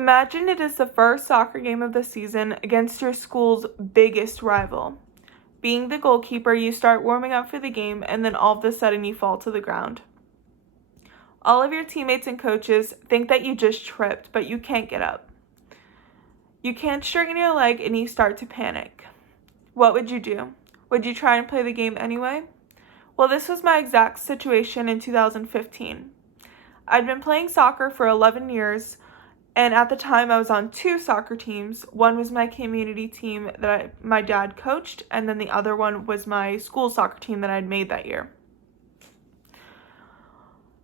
Imagine it is the first soccer game of the season against your school's biggest rival. Being the goalkeeper, you start warming up for the game, and then all of a sudden you fall to the ground. All of your teammates and coaches think that you just tripped, but you can't get up. You can't straighten your leg and you start to panic. What would you do? Would you try and play the game anyway? Well, this was my exact situation in 2015. I'd been playing soccer for 11 years, and at the time I was on 2 soccer teams. One was my community team that my dad coached, and then the other one was my school soccer team that I'd made that year.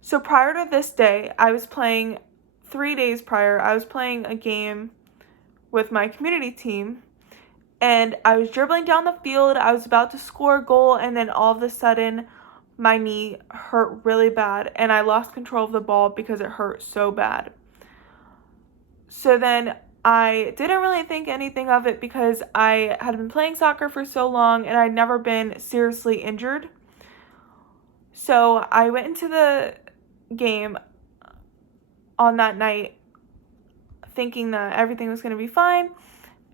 So prior to this day, 3 days prior, I was playing a game with my community team, and I was dribbling down the field. I was about to score a goal, and then all of a sudden my knee hurt really bad, and I lost control of the ball because it hurt so bad. So then I didn't really think anything of it because I had been playing soccer for so long and I'd never been seriously injured. So I went into the game on that night thinking that everything was going to be fine.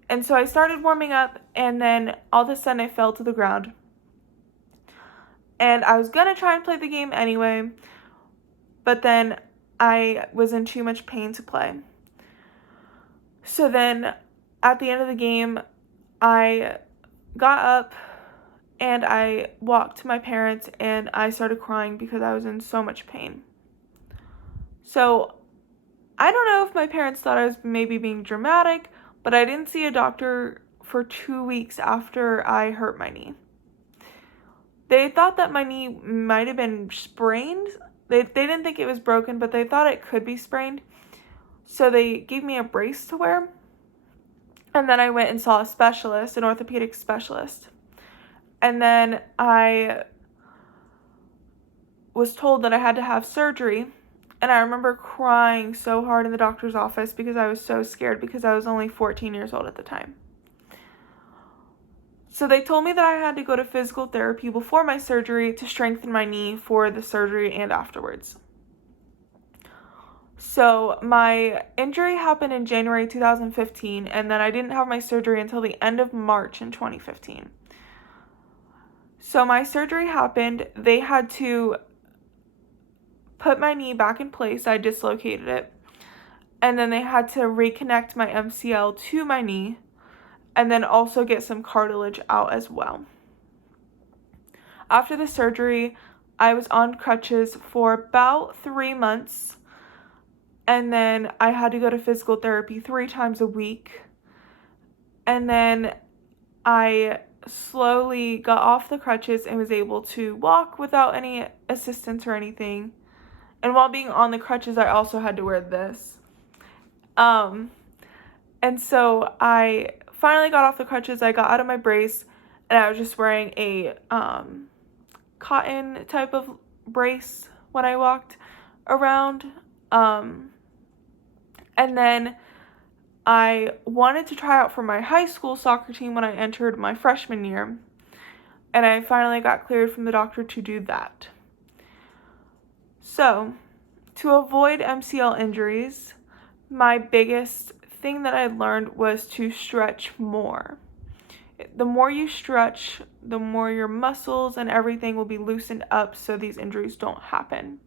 And so I started warming up, and then all of a sudden I fell to the ground. And I was going to try and play the game anyway, but then I was in too much pain to play. So then at the end of the game, I got up and I walked to my parents and I started crying because I was in so much pain. So I don't know if my parents thought I was maybe being dramatic, but I didn't see a doctor for 2 weeks after I hurt my knee. They thought that my knee might have been sprained. They didn't think it was broken, but they thought it could be sprained. So they gave me a brace to wear. And then I went and saw a specialist, an orthopedic specialist. And then I was told that I had to have surgery. And I remember crying so hard in the doctor's office because I was so scared because I was only 14 years old at the time. So they told me that I had to go to physical therapy before my surgery to strengthen my knee for the surgery and afterwards. So my injury happened in January 2015, and then I didn't have my surgery until the end of March in 2015. So my surgery happened. They had to put my knee back in place. I dislocated it. And then they had to reconnect my MCL to my knee, and then also get some cartilage out as well. After the surgery, I was on crutches for about 3 months, and then I had to go to physical therapy 3 times a week. And then I slowly got off the crutches and was able to walk without any assistance or anything. And while being on the crutches, I also had to wear this. And so I finally got off the crutches. I got out of my brace, and I was just wearing a cotton type of brace when I walked around. And then I wanted to try out for my high school soccer team when I entered my freshman year, and I finally got cleared from the doctor to do that. So, to avoid MCL injuries, my biggest thing that I learned was to stretch more. The more you stretch, the more your muscles and everything will be loosened up so these injuries don't happen.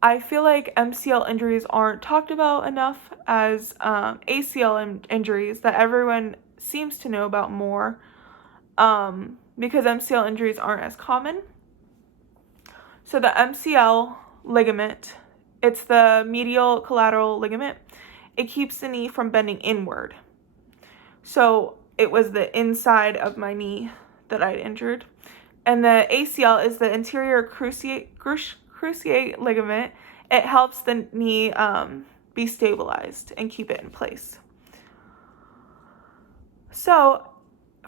I feel like MCL injuries aren't talked about enough as ACL injuries that everyone seems to know about more, because MCL injuries aren't as common. So the MCL ligament, it's the medial collateral ligament. It keeps the knee from bending inward. So it was the inside of my knee that I'd injured. And the ACL is the anterior cruciate ligament. It helps the knee be stabilized and keep it in place. So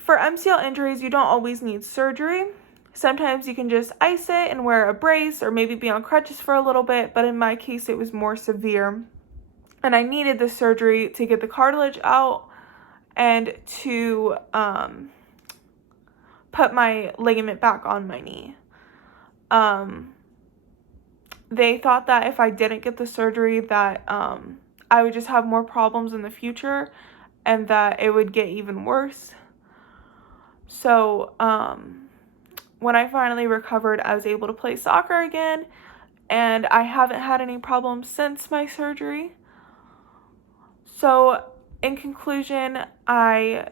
for MCL injuries, you don't always need surgery. Sometimes you can just ice it and wear a brace or maybe be on crutches for a little bit, but in my case it was more severe. And I needed the surgery to get the cartilage out and to put my ligament back on my knee. They thought that if I didn't get the surgery that I would just have more problems in the future and that it would get even worse. So when I finally recovered, I was able to play soccer again, and I haven't had any problems since my surgery. So in conclusion, I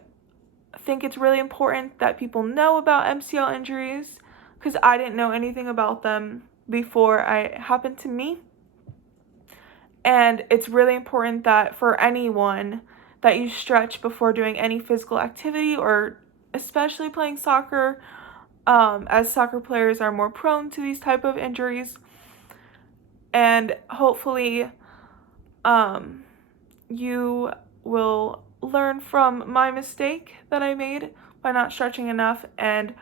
think it's really important that people know about MCL injuries because I didn't know anything about them before it happened to me. And it's really important that for anyone that you stretch before doing any physical activity, or especially playing soccer, as soccer players are more prone to these type of injuries. And hopefully you will learn from my mistake that I made by not stretching enough, and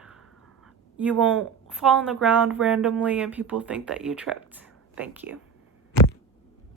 you won't fall on the ground randomly and people think that you tripped. Thank you.